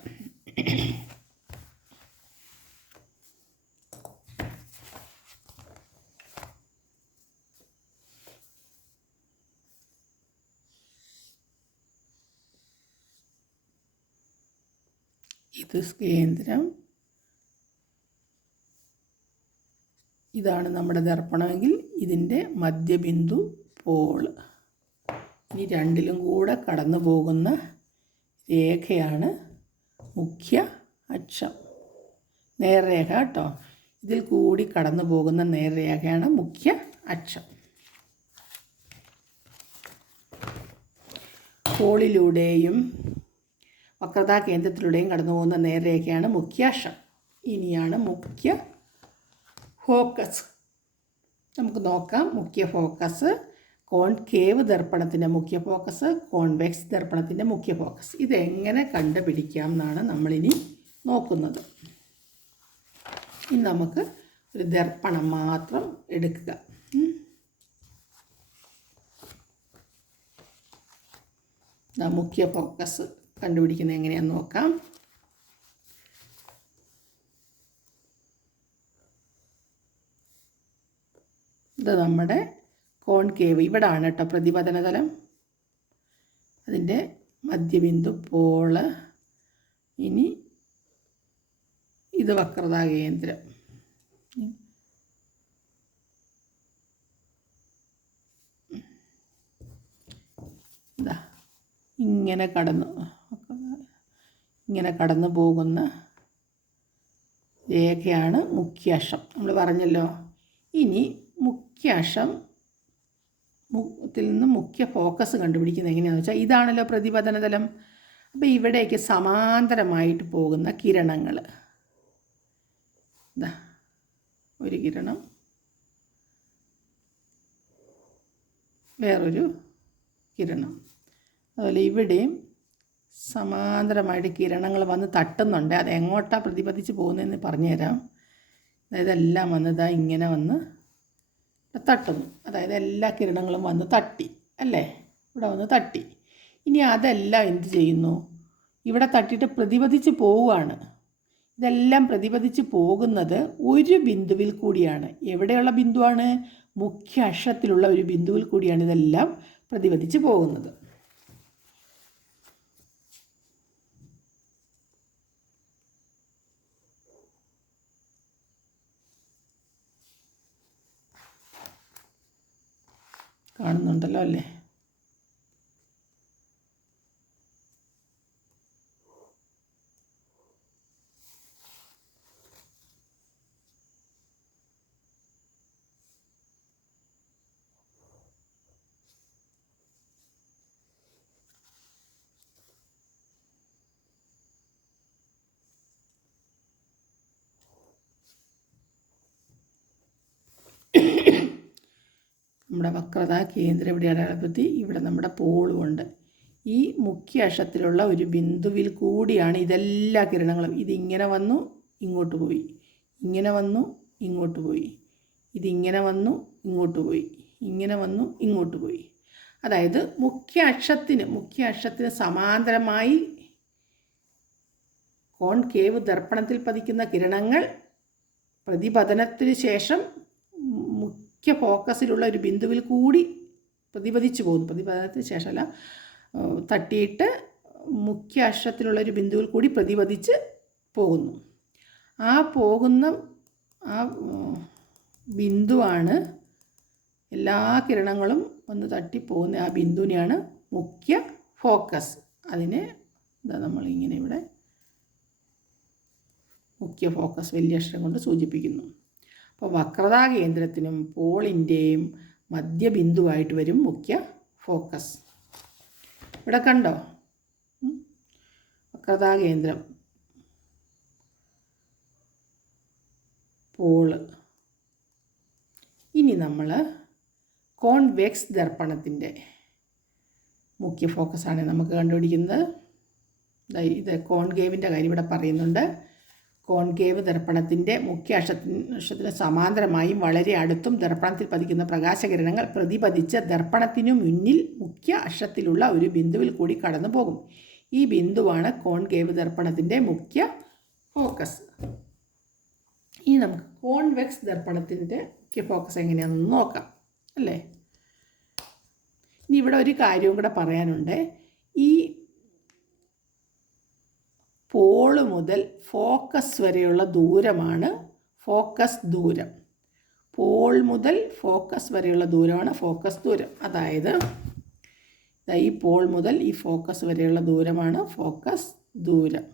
ഇത് കേന്ദ്രം, ഇതാണ് നമ്മുടെ ദർപ്പണമെങ്കിൽ ഇതിൻ്റെ മധ്യബിന്ദു പോള്. ഈ രണ്ടിലും കൂടെ കടന്നു പോകുന്ന രേഖയാണ് മുഖ്യ അക്ഷം. നേർരേഖ കേട്ടോ, ഇതിൽ കൂടി കടന്നു പോകുന്ന നേർരേഖയാണ് മുഖ്യ അക്ഷം. പോളിലൂടെയും വക്രതാ കേന്ദ്രത്തിലൂടെയും കടന്നു പോകുന്ന നേർരേഖയാണ് മുഖ്യാക്ഷം. ഇനിയാണ് മുഖ്യ ഫോക്കസ്. നമുക്ക് നോക്കാം. മുഖ്യ ഫോക്കസ്, കോൺകേവ് ദർപ്പണത്തിൻ്റെ മുഖ്യ ഫോക്കസ്, കോൺവെക്സ് ദർപ്പണത്തിൻ്റെ മുഖ്യ ഫോക്കസ്. ഇതെങ്ങനെ കണ്ടുപിടിക്കാം എന്നാണ് നമ്മളിനി നോക്കുന്നത്. ഇനി നമുക്ക് ഒരു ദർപ്പണം മാത്രം എടുക്കുക. മുഖ്യ ഫോക്കസ് കണ്ടുപിടിക്കുന്നത് എങ്ങനെയാണെന്ന് നോക്കാം. ഇത് നമ്മുടെ കോൺകേവ്. ഇവിടാണ് കേട്ടോ പ്രതിപതന തലം. അതിൻ്റെ മധ്യബിന്ദു പോള്. ഇനി ഇത് വക്രതാ കേന്ദ്രം. ഇതാ ഇങ്ങനെ കടന്നു പോകുന്ന രേഖയാണ് മുഖ്യാക്ഷം. നമ്മൾ പറഞ്ഞല്ലോ. ഇനി മുഖ്യാക്ഷത്തിൽ നിന്ന് മുഖ്യ ഫോക്കസ് കണ്ടുപിടിക്കുന്നത് എങ്ങനെയാണെന്ന് വെച്ചാൽ, ഇതാണല്ലോ പ്രതിപതന തലം. അപ്പോൾ ഇവിടേക്ക് സമാന്തരമായിട്ട് പോകുന്ന കിരണങ്ങൾ, ഇതാ ഒരു കിരണം, വേറൊരു കിരണം. അതുപോലെ ഇവിടെയും സമാന്തരമായിട്ട് കിരണങ്ങൾ വന്ന് തട്ടുന്നുണ്ട്. അത് എങ്ങോട്ടാണ് പ്രതിപതിച്ച് പോകുന്നതെന്ന് പറഞ്ഞുതരാം. അതായത് എല്ലാം വന്ന് ഇങ്ങനെ വന്ന് തട്ടുന്നു. അതായത് എല്ലാ കിരണങ്ങളും വന്ന് തട്ടി, അല്ലേ? ഇവിടെ വന്ന് തട്ടി. ഇനി അതെല്ലാം എന്ത് ചെയ്യുന്നു? ഇവിടെ തട്ടിയിട്ട് പ്രതിപതിച്ച് പോവുകയാണ്. ഇതെല്ലാം പ്രതിപതിച്ച് പോകുന്നത് ഒരു ബിന്ദുവിൽ കൂടിയാണ്. എവിടെയുള്ള ബിന്ദുവാണ്? മുഖ്യ അക്ഷത്തിലുള്ള ഒരു ബിന്ദുവിൽ കൂടിയാണ് ഇതെല്ലാം പ്രതിപതിച്ച് പോകുന്നത്. കാണുന്നുണ്ടല്ലോ അല്ലേ? നമ്മുടെ വക്രതാ കേന്ദ്രം ഇവിടെ അടയാളപ്പെടുത്തി. ഇവിടെ നമ്മുടെ പോളുമുണ്ട്. ഈ മുഖ്യ അക്ഷത്തിലുള്ള ഒരു ബിന്ദുവിൽ കൂടിയാണ് ഇതെല്ലാ കിരണങ്ങളും. ഇതിങ്ങനെ വന്നു ഇങ്ങോട്ട് പോയി, ഇങ്ങനെ വന്നു ഇങ്ങോട്ട് പോയി, ഇതിങ്ങനെ വന്നു ഇങ്ങോട്ട് പോയി, ഇങ്ങനെ വന്നു ഇങ്ങോട്ട് പോയി. അതായത് മുഖ്യ അക്ഷത്തിന് സമാന്തരമായി കോൺകേവ് ദർപ്പണത്തിൽ പതിക്കുന്ന കിരണങ്ങൾ പ്രതിപതനത്തിന് ശേഷം മുഖ്യ ഫോക്കസിലുള്ള ഒരു ബിന്ദുവിൽ കൂടി പ്രതിപതിച്ചു പോകുന്നു. പ്രതിപതനത്തിന് ശേഷമല്ല, തട്ടിയിട്ട് മുഖ്യ അക്ഷത്തിലുള്ള ഒരു ബിന്ദുവിൽ കൂടി പ്രതിപതിച്ച് പോകുന്നു. ആ ബിന്ദുവാണ് എല്ലാ കിരണങ്ങളും ഒന്ന് തട്ടിപ്പോകുന്ന ആ ബിന്ദുവിനെയാണ് മുഖ്യ ഫോക്കസ്. അതിനെ നമ്മളിങ്ങനെ ഇവിടെ മുഖ്യ ഫോക്കസ് വലിയ അക്ഷരം കൊണ്ട് സൂചിപ്പിക്കുന്നു. അപ്പോൾ വക്രതാ കേന്ദ്രത്തിനും പോളിൻ്റെയും മധ്യബിന്ദുവായിട്ട് വരും മുഖ്യ ഫോക്കസ്. ഇവിടെ കണ്ടോ? വക്രതാ കേന്ദ്രം, പോള്. ഇനി നമ്മൾ കോൺവെക്സ് ദർപ്പണത്തിൻ്റെ മുഖ്യ ഫോക്കസാണ് നമുക്ക് കണ്ടുപിടിക്കുന്നത്. ഇത് കോൺകേവിൻ്റെ കാര്യം ഇവിടെ പറയുന്നുണ്ട്. കോൺകേവ് ദർപ്പണത്തിൻ്റെ മുഖ്യ അക്ഷത്തിന് സമാന്തരമായും വളരെ അടുത്തും ദർപ്പണത്തിൽ പതിക്കുന്ന പ്രകാശകിരണങ്ങൾ പ്രതിപതിച്ച് ദർപ്പണത്തിനു മുന്നിൽ മുഖ്യ അക്ഷത്തിലുള്ള ഒരു ബിന്ദുവിൽ കൂടി കടന്നു പോകും. ഈ ബിന്ദുവാണ് കോൺകേവ് ദർപ്പണത്തിൻ്റെ മുഖ്യ ഫോക്കസ്. ഇനി നമുക്ക് കോൺവെക്സ് ദർപ്പണത്തിൻ്റെ മുഖ്യ ഫോക്കസ് എങ്ങനെയാണെന്ന് നോക്കാം, അല്ലേ? ഇനി ഇവിടെ ഒരു കാര്യവും കൂടെ പറയാനുണ്ട്. ഈ പോള് മുതൽ ഫോക്കസ് വരെയുള്ള ദൂരമാണ് ഫോക്കസ് ദൂരം. പോൾ മുതൽ ഫോക്കസ് വരെയുള്ള ദൂരമാണ് ഫോക്കസ് ദൂരം. അതായത് ഈ പോൾ മുതൽ ഈ ഫോക്കസ് വരെയുള്ള ദൂരമാണ് ഫോക്കസ് ദൂരം.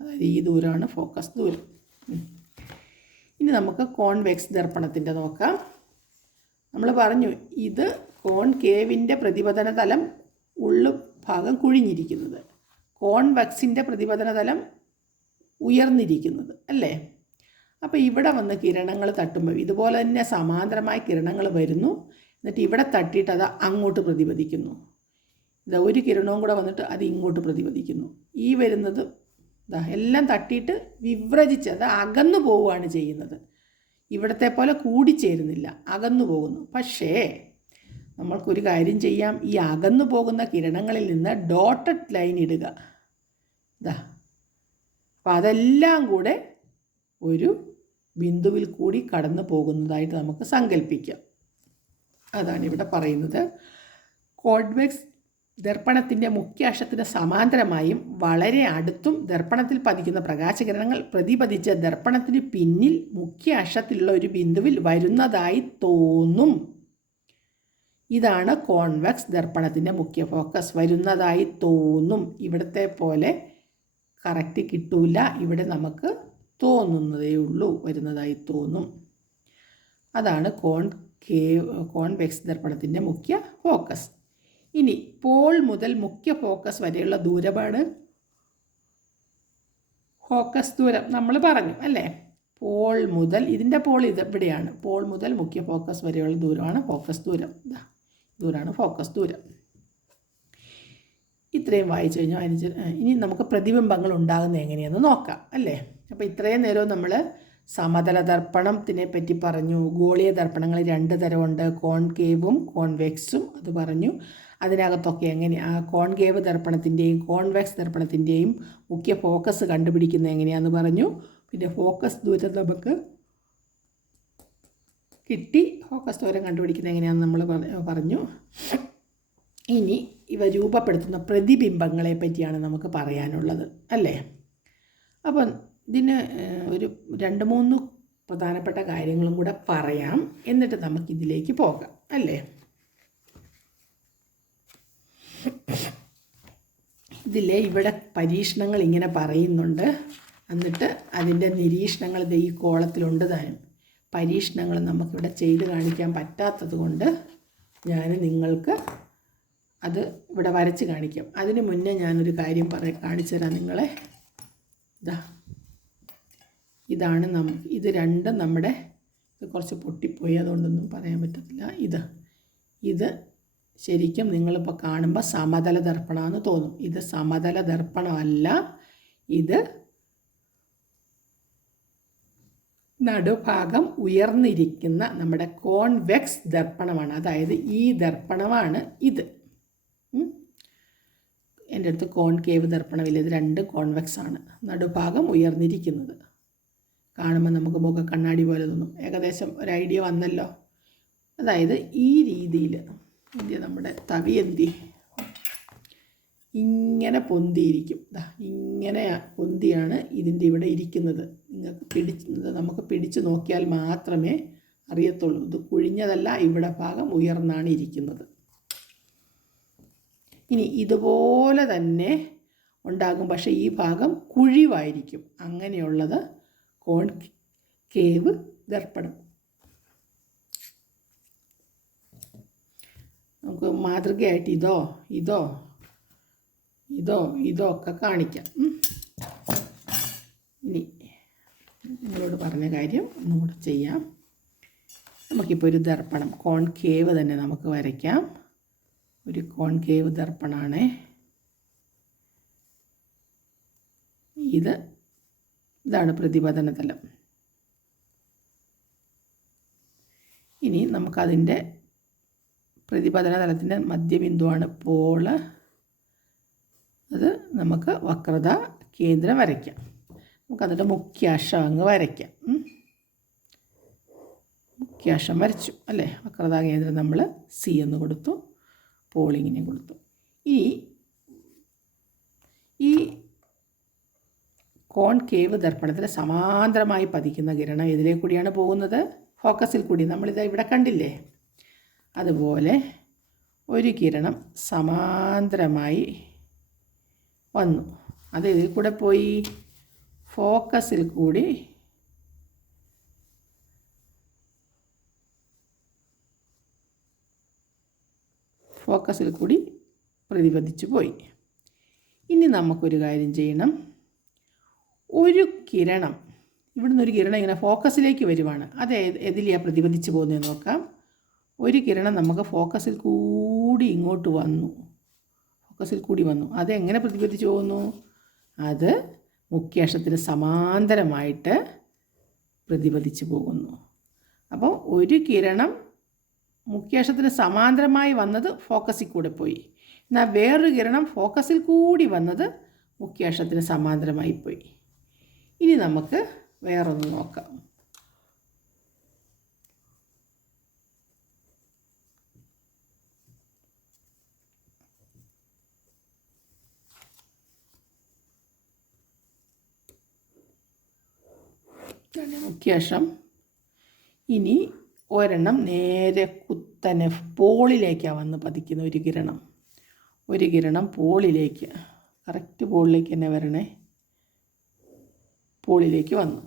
അതായത് ഈ ദൂരമാണ് ഫോക്കസ് ദൂരം. ഇനി നമുക്ക് കോൺവെക്സ് ദർപ്പണത്തിൻ്റെ നോക്കാം. നമ്മൾ പറഞ്ഞു ഇത് കോൺകേവിൻ്റെ പ്രതിപതന തലം ഉള്ളു ഭാഗം കുഴിഞ്ഞിരിക്കുന്നത്, കോൺവെക്സിൻ്റെ പ്രതിപതന തലം ഉയർന്നിരിക്കുന്നത് അല്ലേ. അപ്പോൾ ഇവിടെ വന്ന് കിരണങ്ങൾ തട്ടുമ്പോൾ ഇതുപോലെ തന്നെ സമാന്തരമായ കിരണങ്ങൾ വരുന്നു. എന്നിട്ട് ഇവിടെ തട്ടിയിട്ട് അത് അങ്ങോട്ട് പ്രതിപദിക്കുന്നു. ഇതാ ഒരു കിരണവും കൂടെ വന്നിട്ട് അത് ഇങ്ങോട്ട് പ്രതിപദിക്കുന്നു. ഈ വരുന്നത് ഇതാ എല്ലാം തട്ടിയിട്ട് വിവ്രജിച്ച് അത് അകന്നു പോവുകയാണ് ചെയ്യുന്നത്. ഇവിടത്തെ പോലെ കൂടിച്ചേരുന്നില്ല, അകന്നു പോകുന്നു. പക്ഷേ നമ്മൾക്കൊരു കാര്യം ചെയ്യാം, ഈ അകന്നു പോകുന്ന കിരണങ്ങളിൽ നിന്ന് ഡോട്ടഡ് ലൈൻ ഇടുക. ഇതാ അപ്പം അതെല്ലാം കൂടെ ഒരു ബിന്ദുവിൽ കൂടി കടന്നു പോകുന്നതായിട്ട് നമുക്ക് സങ്കല്പിക്കാം. അതാണ് ഇവിടെ പറയുന്നത്. കോൺവെക്സ് ദർപ്പണത്തിൻ്റെ മുഖ്യ അക്ഷത്തിന് സമാന്തരമായും വളരെ അടുത്തും ദർപ്പണത്തിൽ പതിക്കുന്ന പ്രകാശകിരണങ്ങൾ പ്രതിപതിച്ച് ദർപ്പണത്തിന് പിന്നിൽ മുഖ്യ അക്ഷത്തിലുള്ള ഒരു ബിന്ദുവിൽ വരുന്നതായി തോന്നും. ഇതാണ് കോൺവെക്സ് ദർപ്പണത്തിൻ്റെ മുഖ്യ ഫോക്കസ്. വരുന്നതായി തോന്നും. ഇവിടത്തെ പോലെ കറക്റ്റ് കിട്ടൂല, ഇവിടെ നമുക്ക് തോന്നുന്നതേ ഉള്ളൂ, വരുന്നതായി തോന്നും. അതാണ് കോൺവെക്സ് ദർപ്പണത്തിൻ്റെ മുഖ്യ ഫോക്കസ്. ഇനി പോൾ മുതൽ മുഖ്യ ഫോക്കസ് വരെയുള്ള ദൂരമാണ് ഫോക്കസ് ദൂരം. നമ്മൾ പറഞ്ഞു അല്ലേ, പോൾ മുതൽ, ഇതിൻ്റെ പോൾ ഇത് ഇവിടെയാണ്, പോൾ മുതൽ മുഖ്യ ഫോക്കസ് വരെയുള്ള ദൂരമാണ് ഫോക്കസ് ദൂരം. ദൂരമാണ് ഫോക്കസ് ദൂരം. ഇത്രയും വായിച്ചു കഴിഞ്ഞാൽ ഇനി നമുക്ക് പ്രതിബിംബങ്ങൾ ഉണ്ടാകുന്നത് എങ്ങനെയെന്ന് നോക്കാം അല്ലേ. അപ്പോൾ ഇത്രയും നേരവും നമ്മൾ സമതല ദർപ്പണത്തിനെ പറ്റി പറഞ്ഞു. ഗോളീയ ദർപ്പണങ്ങൾ 2 തരമുണ്ട്, കോൺകേവും കോൺവെക്സും, അത് പറഞ്ഞു. അതിനകത്തൊക്കെ ആ കോൺകേവ് ദർപ്പണത്തിൻ്റെയും കോൺവെക്സ് ദർപ്പണത്തിൻ്റെയും മുഖ്യ ഫോക്കസ് കണ്ടുപിടിക്കുന്നത് എങ്ങനെയാണെന്ന് പറഞ്ഞു. പിന്നെ ഫോക്കസ് ദൂരം നമുക്ക് കിട്ടി, ഫോക്കസ് ദൂരം കണ്ടുപിടിക്കുന്നത് എങ്ങനെയാണെന്ന് നമ്മൾ പറഞ്ഞു. ഇനി ഇവ രൂപപ്പെടുത്തുന്ന പ്രതിബിംബങ്ങളെ പറ്റിയാണ് നമുക്ക് പറയാനുള്ളത് അല്ലേ. അപ്പം ഇതിന് ഒരു 2-3 പ്രധാനപ്പെട്ട കാര്യങ്ങളും കൂടെ പറയാം, എന്നിട്ട് നമുക്കിതിലേക്ക് പോകാം അല്ലേ. ഇവിടെ പരീക്ഷണങ്ങൾ ഇങ്ങനെ പറയുന്നുണ്ട്, എന്നിട്ട് അതിൻ്റെ നിരീക്ഷണങ്ങൾ ഈ കോളത്തിലുണ്ട് താനും. പരീക്ഷണങ്ങൾ നമുക്കിവിടെ ചെയ്ത് കാണിക്കാൻ പറ്റാത്തത് കൊണ്ട് ഞാൻ നിങ്ങൾക്ക് അത് ഇവിടെ വരച്ച് കാണിക്കാം. അതിന് മുന്നേ ഞാനൊരു കാര്യം കാണിച്ചു തരാം നിങ്ങളെ. ഇതാണ് ഇത് രണ്ടും നമ്മുടെ, ഇത് കുറച്ച് പൊട്ടിപ്പോയി, അതുകൊണ്ടൊന്നും പറയാൻ പറ്റത്തില്ല. ഇത് ശരിക്കും നിങ്ങളിപ്പോൾ കാണുമ്പോൾ സമതല ദർപ്പണമാണെന്ന് തോന്നും. ഇത് സമതല ദർപ്പണമല്ല, ഇത് നടുഭാഗം ഉയർന്നിരിക്കുന്ന നമ്മുടെ കോൺവെക്സ് ദർപ്പണമാണ്. അതായത് ഈ ദർപ്പണമാണ് ഇത്. എൻ്റെ അടുത്ത് കോൺകേവ് ദർപ്പണമില്ല, ഇത് 2 കോൺവെക്സ് ആണ്. നടുഭാഗം ഉയർന്നിരിക്കുന്നത് കാണുമ്പോൾ നമുക്ക് മുഖ കണ്ണാടി പോലെ തോന്നും. ഏകദേശം ഒരു ഐഡിയ വന്നല്ലോ. അതായത് ഈ രീതിയിൽ നമ്മുടെ തവിയന്തി ഇങ്ങനെ പൊന്തിയിരിക്കും. ഇങ്ങനെ പൊന്തിയാണ് ഇതിൻ്റെ ഇവിടെ ഇരിക്കുന്നത്. നമുക്ക് പിടിച്ചു നോക്കിയാൽ മാത്രമേ അറിയത്തുള്ളൂ. ഇത് കുഴിഞ്ഞതല്ല, ഇവിടെ ഭാഗം ഉയർന്നാണ് ഇരിക്കുന്നത്. ഇനി ഇതുപോലെ തന്നെ ഉണ്ടാകും, പക്ഷേ ഈ ഭാഗം കുഴിവായിരിക്കും. അങ്ങനെയുള്ളത് കോൺകേവ് ദർപ്പണം. നമുക്ക് മാതൃകയായിട്ട് ഇതോ ഒക്കെ കാണിക്കാം. ഇനി നിങ്ങളോട് പറഞ്ഞ കാര്യം ഒന്നും കൂടെ ചെയ്യാം. നമുക്കിപ്പോൾ ഒരു ദർപ്പണം കോൺകേവ് തന്നെ നമുക്ക് വരയ്ക്കാം. ഒരു കോൺകേവ് ദർപ്പണമാണ് ഇതാണ് പ്രതിപതന തലം. ഇനി നമുക്കതിൻ്റെ പ്രതിപതന തലത്തിൻ്റെ മധ്യബിന്ദുവാണ് പോള്. അത് നമുക്ക് വക്രത കേന്ദ്രം വരയ്ക്കാം. നമുക്കതിൻ്റെ മുഖ്യാക്ഷം അങ്ങ് വരയ്ക്കാം. മുഖ്യാക്ഷം വരച്ചു അല്ലേ. വക്രതാ കേന്ദ്രം നമ്മൾ സി എന്ന് കൊടുത്തു, പോളിങ്ങിനെ കൊടുത്തു. ഈ കോൺകേവ് ദർപ്പണത്തിന് സമാന്തരമായി പതിക്കുന്ന കിരണം ഇതിലേ കൂടിയാണ് പോകുന്നത്, ഫോക്കസിൽ കൂടി. നമ്മളിത് ഇവിടെ കണ്ടില്ലേ. അതുപോലെ ഒരു കിരണം സമാന്തരമായി വന്നു, അത് ഇതിൽ കൂടെ പോയി ഫോക്കസിൽ കൂടി ഫോക്കസിൽ കൂടി പ്രതിപദിച്ചു പോയി. ഇനി നമുക്കൊരു കാര്യം ചെയ്യണം. ഒരു കിരണം, ഇവിടുന്ന് ഒരു കിരണം ഇങ്ങനെ ഫോക്കസിലേക്ക് വരുവാണ്. അത് എതിലെയാണ് പ്രതിപദിച്ച് പോകുന്നതെന്ന് നോക്കാം. ഒരു കിരണം നമുക്ക് ഫോക്കസിൽ കൂടി ഇങ്ങോട്ട് വന്നു, ഫോക്കസിൽ കൂടി വന്നു. അതെങ്ങനെ പ്രതിപദിച്ച് പോകുന്നു? അത് മുഖ്യാക്ഷത്തിന് സമാന്തരമായിട്ട് പ്രതിപദിച്ച് പോകുന്നു. അപ്പോൾ ഒരു കിരണം മുഖ്യാക്ഷത്തിന് സമാന്തരമായി വന്നത് ഫോക്കസിൽ കൂടെ പോയി. എന്നാൽ വേറൊരു കിരണം ഫോക്കസിൽ കൂടി വന്നത് മുഖ്യാക്ഷത്തിന് സമാന്തരമായി പോയി. ഇനി നമുക്ക് വേറൊന്ന് നോക്കാം. മുഖ്യാക്ഷം. ഇനി ഒരെണ്ണം നേരെ കുത്തനെ പോളിലേക്കാണ് വന്ന് പതിക്കുന്ന ഒരു കിരണം പോളിലേക്ക്, കറക്റ്റ് പോളിലേക്ക് തന്നെ വരണേ. പോളിലേക്ക് വന്നു.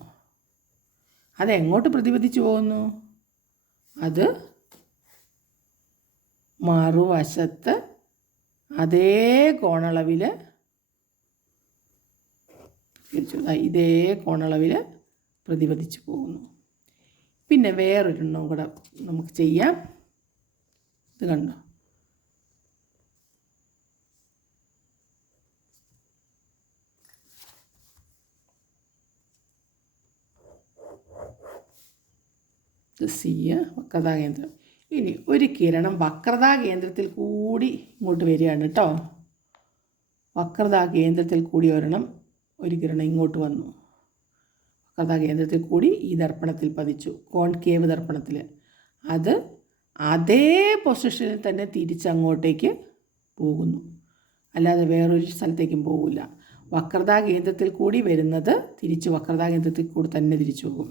അതെങ്ങോട്ട് പ്രതിപദിച്ചു പോകുന്നു? അത് മറുവശത്ത് അതേ കോണളവിൽ, ഇതേ കോണളവിൽ പ്രതിപദിച്ചു പോകുന്നു. പിന്നെ വേറൊരെണ്ണം കൂടെ നമുക്ക് ചെയ്യാം. ഇത് കണ്ടോ? സി വക്രതാകേന്ദ്രം. ഇനി ഒരു കിരണം വക്രതാകേന്ദ്രത്തിൽ കൂടി ഇങ്ങോട്ട് വരികയാണ് കേട്ടോ. വക്രതാകേന്ദ്രത്തിൽ കൂടി ഒരു കിരണം ഇങ്ങോട്ട് വന്നു. വക്രതാകേന്ദ്രത്തിൽ കൂടി ഈ ദർപ്പണത്തിൽ പതിച്ചു, കോൺകേവ് ദർപ്പണത്തിൽ. അത് അതേ പൊസിഷനിൽ തന്നെ തിരിച്ചങ്ങോട്ടേക്ക് പോകുന്നു, അല്ലാതെ വേറൊരു സ്ഥലത്തേക്കും പോകില്ല. വക്രതാകേന്ദ്രത്തിൽ കൂടി വരുന്നത് തിരിച്ച് വക്രതാകേന്ദ്രത്തിൽ കൂടി തന്നെ തിരിച്ചു പോകും.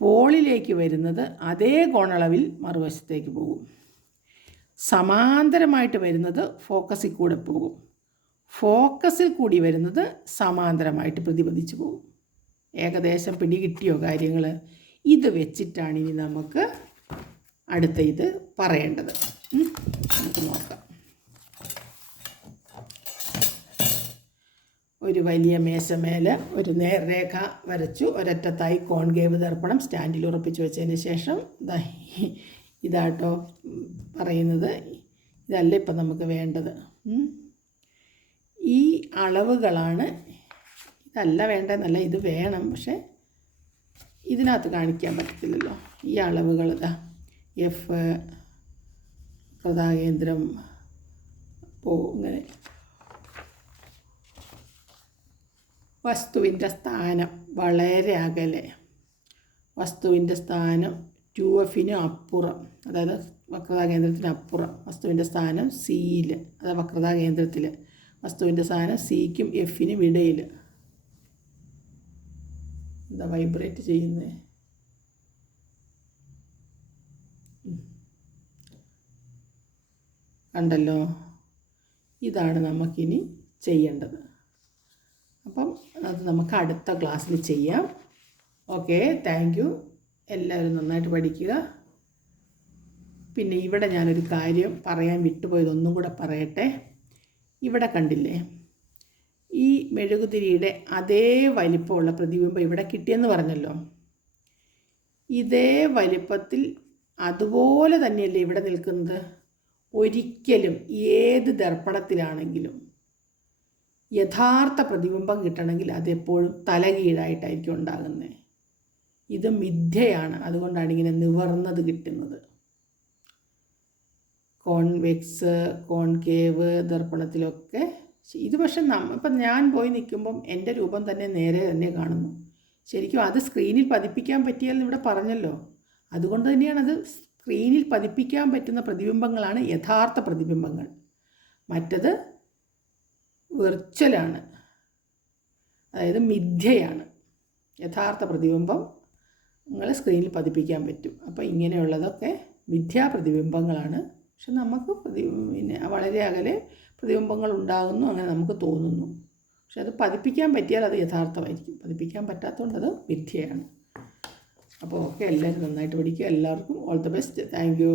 പോളിലേക്ക് വരുന്നത് അതേ കോണളവിൽ മറുവശത്തേക്ക് പോകും. സമാന്തരമായിട്ട് വരുന്നത് ഫോക്കസിൽ കൂടെ പോകും. ഫോക്കസിൽ കൂടി വരുന്നത് സമാന്തരമായിട്ട് പ്രതിപദിച്ചു പോകും. ഏകദേശം പിടികിട്ടിയോ കാര്യങ്ങൾ? ഇത് വെച്ചിട്ടാണ് ഇനി നമുക്ക് അടുത്ത ഇത് പറയേണ്ടത്. നമുക്ക് നോക്കാം. ഒരു വലിയ മേശമേൽ ഒരു നേർരേഖ വരച്ചു. ഒരറ്റത്തായി കോൺകേവ് ദർപ്പണം സ്റ്റാൻഡിൽ ഉറപ്പിച്ച് വെച്ചതിന് ശേഷം ഇതാട്ടോ പറയുന്നത്. ഇതല്ല ഇപ്പം നമുക്ക് വേണ്ടത്. ഈ അളവുകളാണ്, ഇതല്ല വേണ്ടതെന്നല്ല, ഇത് വേണം. പക്ഷേ ഇതിനകത്ത് കാണിക്കാൻ പറ്റത്തില്ലല്ലോ. ഈ അളവുകൾ ഇതാ എഫ്, വക്രതാകേന്ദ്രം, ഇങ്ങനെ വസ്തുവിൻ്റെ സ്ഥാനം വളരെ അകലെ, വസ്തുവിൻ്റെ സ്ഥാനം 2F അപ്പുറം, അതായത് വക്രതാകേന്ദ്രത്തിന് അപ്പുറം വസ്തുവിൻ്റെ സ്ഥാനം സിയിൽ, അതായത് വക്രതാകേന്ദ്രത്തിൽ വസ്തുവിൻ്റെ സ്ഥാനം സിക്കും എഫിനും ഇടയിൽ. എന്താ വൈബ്രേറ്റ് ചെയ്യുന്നത്? കണ്ടല്ലോ. ഇതാണ് നമുക്കിനി ചെയ്യേണ്ടത്. അപ്പം അത് നമുക്ക് അടുത്ത ക്ലാസ്സിൽ ചെയ്യാം. Okay, thank you. എല്ലാവരും നന്നായിട്ട് പഠിക്കുക. പിന്നെ ഇവിടെ ഞാനൊരു കാര്യം പറയാൻ വിട്ടുപോയതൊന്നും കൂടെ പറയട്ടെ. ഇവിടെ കണ്ടില്ലേ, ഈ മെഴുകുതിരിയുടെ അതേ വലിപ്പമുള്ള പ്രതിബിംബം ഇവിടെ കിട്ടിയെന്ന് പറഞ്ഞല്ലോ. ഇതേ വലിപ്പത്തിൽ അതുപോലെ തന്നെയല്ലേ ഇവിടെ നിൽക്കുന്നത്? ഒരിക്കലും ഏത് ദർപ്പണത്തിലാണെങ്കിലും യഥാർത്ഥ പ്രതിബിംബം കിട്ടണമെങ്കിൽ അതെപ്പോഴും തലകീഴായിട്ടായിരിക്കും ഉണ്ടാകുന്നത്. ഇത് മിഥ്യയാണ്. അതുകൊണ്ടാണ് ഇങ്ങനെ നിവർന്നത് കിട്ടുന്നത്. കോൺവെക്സ്, കോൺകേവ് ദർപ്പണത്തിലൊക്കെ ഇത്. പക്ഷെ ഇപ്പം ഞാൻ പോയി നിൽക്കുമ്പം എൻ്റെ രൂപം തന്നെ നേരെ തന്നെ കാണുന്നു. ശരിക്കും അത് സ്ക്രീനിൽ പതിപ്പിക്കാൻ പറ്റിയാലെന്ന് ഇവിടെ പറഞ്ഞല്ലോ. അതുകൊണ്ട് തന്നെയാണത് സ്ക്രീനിൽ പതിപ്പിക്കാൻ പറ്റുന്ന പ്രതിബിംബങ്ങളാണ് യഥാർത്ഥ പ്രതിബിംബങ്ങൾ. മറ്റത് വെർച്വലാണ്, അതായത് മിഥ്യയാണ്. യഥാർത്ഥ പ്രതിബിംബം നിങ്ങൾ സ്ക്രീനിൽ പതിപ്പിക്കാൻ പറ്റും. അപ്പോൾ ഇങ്ങനെയുള്ളതൊക്കെ മിഥ്യാ പ്രതിബിംബങ്ങളാണ്. പക്ഷെ നമുക്ക് പിന്നെ വളരെ അകലെ പ്രതിബിംബങ്ങൾ ഉണ്ടാകുന്നു, അങ്ങനെ നമുക്ക് തോന്നുന്നു. പക്ഷെ അത് പതിപ്പിക്കാൻ പറ്റിയാൽ അത് യഥാർത്ഥമായിരിക്കും. പതിപ്പിക്കാൻ പറ്റാത്തതുകൊണ്ട് അത് മിഥ്യയാണ്. അപ്പോൾ ഓക്കെ, എല്ലാവരും നന്നായിട്ട് പഠിക്കുക. എല്ലാവർക്കും all the best. Thank you.